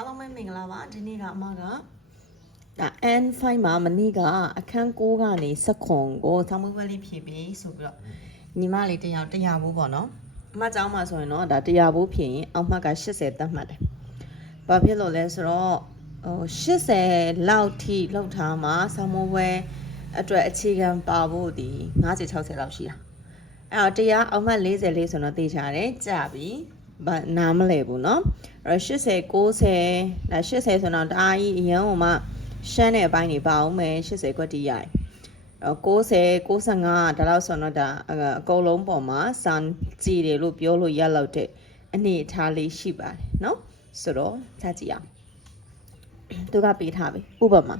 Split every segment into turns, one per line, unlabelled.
အားလုံးပဲမင်္ဂလာပါဒီနေ့ကအမကဒါ N5 မှာမနေ့ကအခန်း6ကနေစခွန်ကိုသမုပ်ပဲလေးဖြည့်ပြီးဆိုပြီးတော့ညီမလေးတယောက်တရားဘူးပေါ့နော်အမကျောင်းမှာဆိုရင်တော့ဒါတရားဘူးဖြည့်ရင်အောက်မှတ်က80တတ်မှတ်တယ်ဘာဖြစ်လို့လဲဆိုတော့ဟို80လောက်ထိလောက်ထားမှာသမုပ်ပဲအတွက်အခြေခံပါဖို့ဒီ50 60လောက်ရှိတာအဲ့တော့တရားအောက်မှတ်40လေးဆိုတော့သိချတယ်ကြပြီ နားမလဲဘူးเนาะအဲ့တော့80 90ဒါ80ဆိုတော့တအားကြီးအရင်ကမှရှမ်းတဲ့အပိုင်းတွေပါအောင်မယ်80ခွက်တီးရတယ်အဲ့90 95ဒါလောက်ဆိုတော့ဒါအအကုန်လုံးပေါ်မှာစံကြည်တယ်လို့ပြောလို့ရလောက်တဲ့အနေအထားလေးရှိပါတယ်เนาะဆိုတော့စကြည့်အောင်သူကပေးထားပြီဥပမာ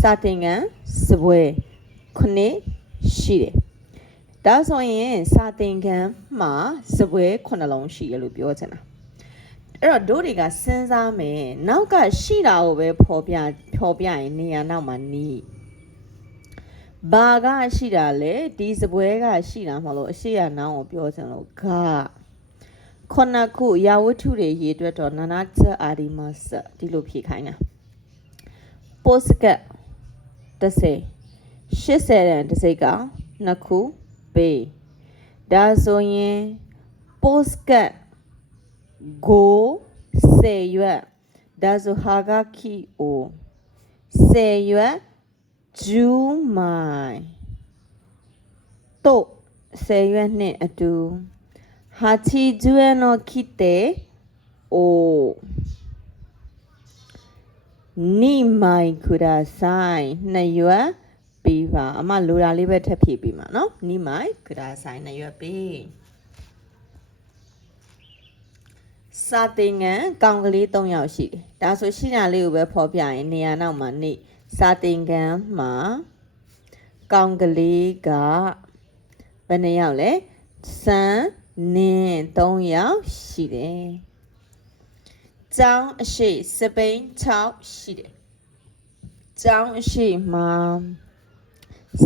စာတင်ကန်စပွဲခုနှစ်ရှိတယ် ဒါဆိုရင်စာတင်ကန်မှာစပွဲခုနှစ်လုံးရှိရလို့ပြောချင်တာအဲ့တော့တို့တွေကစဉ်းစားမယ်နောက်ကရှိတာကိုပဲဖော်ပြဖော်ပြရင်နေရာနောက်မှာနီးဘာကရှိတာလဲဒီစပွဲကရှိတာမဟုတ်လို့အရှိရနောင်းကိုပြောချင်လို့ကခုနှစ်ခုရာဝတ္ထုတွေရေးအတွက်တော့နာနာချက်အာဒီမစဒီလိုဖြေခိုင်းတာပိုစကတ်30 80ရန်တစ်စိတ်ကနှစ်ခု ပေးဒါဆိုရင်ပိုစကတ် go စေရွက်ဒါဆိုဟာဂခီအိုစေရွက်ဂျူးမိုင်တော့စေရွက်နဲ့အတူဟာချီဂျူအနိုခိတေအိုနိမိုင်ခုဒါဆိုင်နှစ်ရွက် ပြီးပါအမလိုတာလေးပဲထပ်ဖြည့်ပြီးမှာနော်နိမိုင်ခုဒါဆိုင်နှစ်ရွက်ပြီးစာတင်ငန်းကောင်ကလေး၃ယောက်ရှိတယ်။ဒါဆိုရှိတာလေးကိုပဲဖော်ပြရင်နေရာနောက်မှာနေစာတင်ကန်းမှာကောင်ကလေးကဘယ်နှယောက်လဲစန်းနင်း၃ယောက်ရှိတယ်။ကျောင်းအရှိစပိန်6ရှိတယ်။ကျောင်းအရှိမှာ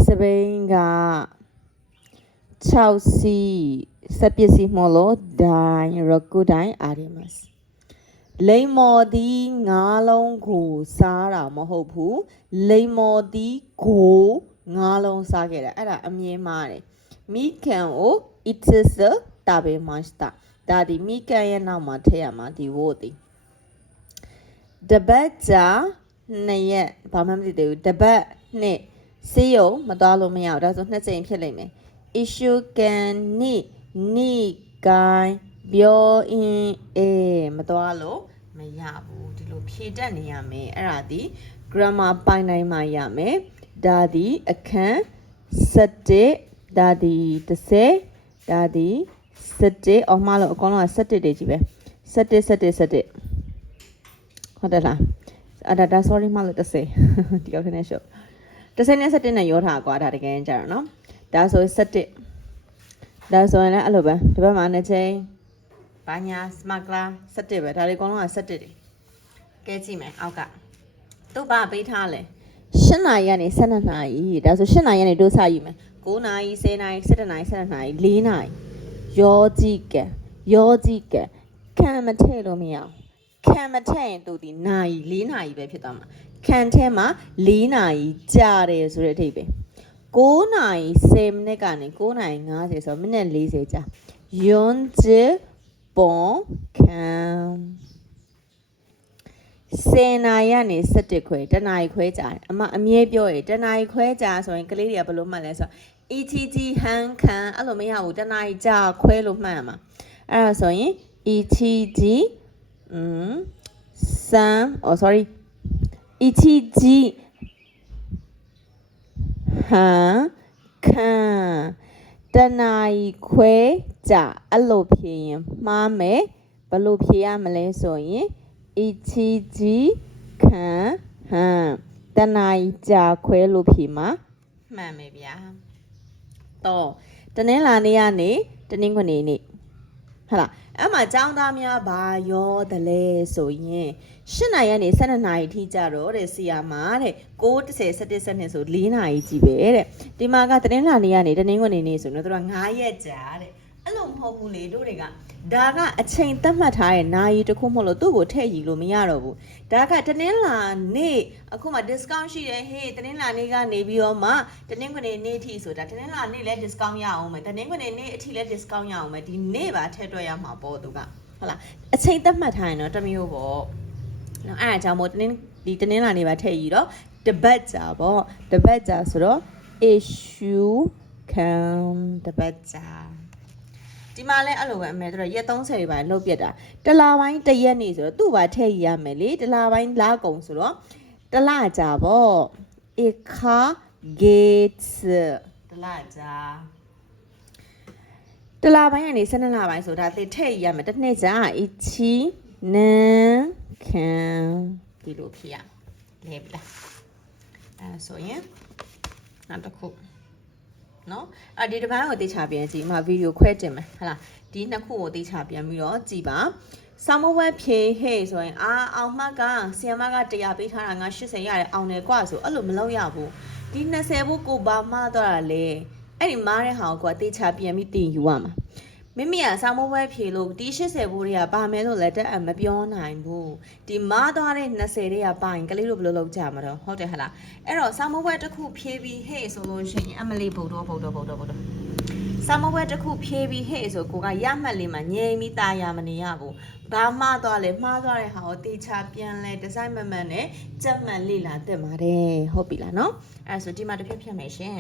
စပိန်က6စီစက်ပစ္စည်းမလို့ဒိုင်းရကုဒိုင်းအာရီမတ်လိမ္မော်ဒီငါးလုံးကိုစားတာမဟုတ်ဘူးလိမ္မော်ဒီကိုငါးလုံးစားခဲ့တာအဲ့ဒါအမြင်မှားတယ်မိကန်ကို it is a တာဘေမတ်တာဒါဒီမိကန်ရဲ့နောက်မှာထည့်ရမှာဒီဝို့ဒီတပတ်ကြာနှစ်ရက်ဘာမှမသိသေးဘူးတပတ်နှစ် စေးရုံမသွားလို့မရဘူးဒါဆိုနှစ်ကြိမ်ဖြစ်လိမ့်မယ် issue can need နိကိုင်းပြောအင်းအေးမသွားလို့မရဘူးဒီလိုဖြည့်တတ်နေရမယ်အဲ့ဒါဒီ grammar ပိုင်းတိုင်းမှာရမယ်ဒါဒီအခန်း7ဒါဒီ30ဒါဒီ7အော်မလို့အကောင်လုံးက7တွေကြီးပဲ7 7 7ဟုတ်တယ်လားအဲ့ဒါဒါ sorry မလို့30ဒီကောက်ထနေရှုပ် 30နဲ့7နဲ့ရောထားကွာဒါတကယ်ကြတော့နော်ဒါဆို7ဒါဆိုရင်လည်းအဲ့လိုပဲဒီဘက်မှာနှစ်ချိန်ဘာညာစမကလာ17ပဲဒါတွေအကုန်လုံးက17တွေကဲကြည့်မယ်အောက်ကသူ့ဘာပေးထားလဲ8နာရီကနေ12နာရီဒါဆို8နာရီကနေတို့စယူမယ်9နာရီ10နာရီ17နာရီ17နာရီ4နာရီယောကြည့်ကံယောကြည့်ကံခံမထည့်လို့မရအောင် ခံမထည့်ရင်သူဒီနာရီ4နာရီပဲဖြစ်သွားမှာခံထဲမှာ4နာရီကြာတယ်ဆိုတဲ့အထိပ္ပယ်9နာရီ10မိနစ်ကနေ9နာရီ50ဆိုတော့မိနစ်40ကြာယွန်းကျပွန်ခံ10နာရီကနေ17ခွဲတနာရီခွဲကြာတယ်အမအမြဲပြောရတနာရီခွဲကြာဆိုရင်ကလေးတွေကဘယ်လိုမှတ်လဲဆိုတော့ ETG ဟန်ခံအဲ့လိုမရဘူးတနာရီကြာခွဲလို့မှတ်ရမှာအဲ့ဒါဆိုရင် ETG อืม3 oh sorry ETG ဟန်ခံတနာရီခွဲကြာအဲ့လိုဖြေရင်မှားမယ်ဘယ်လိုဖြေရမလဲဆိုရင် ETG ခံဟန်တနာရီကြာခွဲလို့ဖြေမှာမှန်မယ်ဗျာတော့တနင်္လာနေ့ကနေတနင်္ဂနွေနေ့ ဟုတ်လားအဲ့မှာចောင်းသားများဘာရောတလဲဆိုရင်8နာရီကနေ12နာရီထိကြတော့တဲ့ဆီယာမှာတဲ့9:30 17 17ဆို4နာရီကြီးပဲတဲ့ဒီမှာကတနင်္လာနေ့ကနေတနင်္ဂနွေနေ့ဆိုတော့သူက9ရက်ကြာတဲ့အဲ့လိုမဟုတ်ဘူးလေတို့တွေက ဒါကအချိန်သတ်မှတ်ထားတဲ့နာရီတစ်ခုမဟုတ်လို့သူ့ကိုထည့်ရည်လို့မရတော့ဘူးဒါကတနင်္လာနေ့အခုမှ discount ရှိတယ်ဟေးတနင်္လာနေ့ကနေပြီးတော့မှတနင်္ဂနွေနေ့အထိဆိုတာတနင်္လာနေ့လည်း discount ရအောင်မယ်တနင်္ဂနွေနေ့အထိလည်း discount ရအောင်မယ်ဒီနေ့ပါထည့်တွက်ရမှာပေါ့သူကဟုတ်လားအချိန်သတ်မှတ်ထားရင်တော့တစ်မျိုးပေါ့နော်အဲ့ဒါကြောင့်မို့တနင်္ဒီတနင်္လာနေ့ပါထည့်ရည်တော့တပတ်ကြာပေါ့တပတ်ကြာဆိုတော့ issue can တပတ်ကြာ ဒီမှာလည်းအဲ့လိုပဲအမေတို့ရက်30တွေပါလုတ်ပြက်တာတလာပိုင်းတစ်ရက်နေဆိုတော့သူ့ပါထည့်ရရမယ်လေတလာပိုင်းလာကုံဆိုတော့တလကြာပေါ့ ikha gates တလကြာတလာပိုင်းကနေ12လပိုင်းဆိုဒါသိထည့်ရရမယ်တစ်နှစ်ကြာ ichi nan kan ဒီလိုဖြစ်ရလဲပြီလားအဲဆိုရင်နောက်တစ်ခု နော်အဲ့ဒီတစ်ပိုင်းကိုသိချပြန်ကြည့်အမဗီဒီယိုခွဲတင်မယ်ဟလာဒီနှစ်ခုကိုသိချပြန်ပြီးတော့ကြည်ပါဆမ်မဝက်ဖြေဟေ့ဆိုရင်အာအောင်မကဆီယမက100ပေးထားတာငါ80ရတယ်အောင်တယ်ကွာဆိုအဲ့လိုမလုပ်ရဘူးဒီ20ဖို့ကိုဘာမှတော့တာလေအဲ့ဒီမားတဲ့ဟာကိုကတေချာပြန်ပြီးတင်ယူရမှာ မိမိကဆောင်းမပွဲဖြေလို့တီ80ဘူးတွေကဘာမဲလို့လည်းတက်အံမပြောနိုင်ဘူးဒီမားသွားတဲ့20တွေကပါရင်ကလေးတို့ဘယ်လိုလုပ်ကြမှာတော့ဟုတ်တယ်ဟလားအဲ့တော့ဆောင်းမပွဲတစ်ခုဖြေးပြီးဟေ့ဆိုလို့ရှိရင်အမလေးဘုံတော့ဘုံတော့ဘုံတော့ဘုံတော့ဆောင်းမပွဲတစ်ခုဖြေးပြီးဟေ့ဆိုကိုကရမှတ်လေးမှာငြိမ်ပြီးตาရမနေရဘူးဘာမှသွားလဲမှားသွားတဲ့ဟာကိုတေချာပြန်လဲဒီဇိုင်းမမှန်နဲ့ကြက်မှန်လေးလာတက်ပါတယ်ဟုတ်ပြီလားနော်အဲ့ဆိုဒီမှာတစ်ဖြတ်ဖြတ်မယ်ရှင်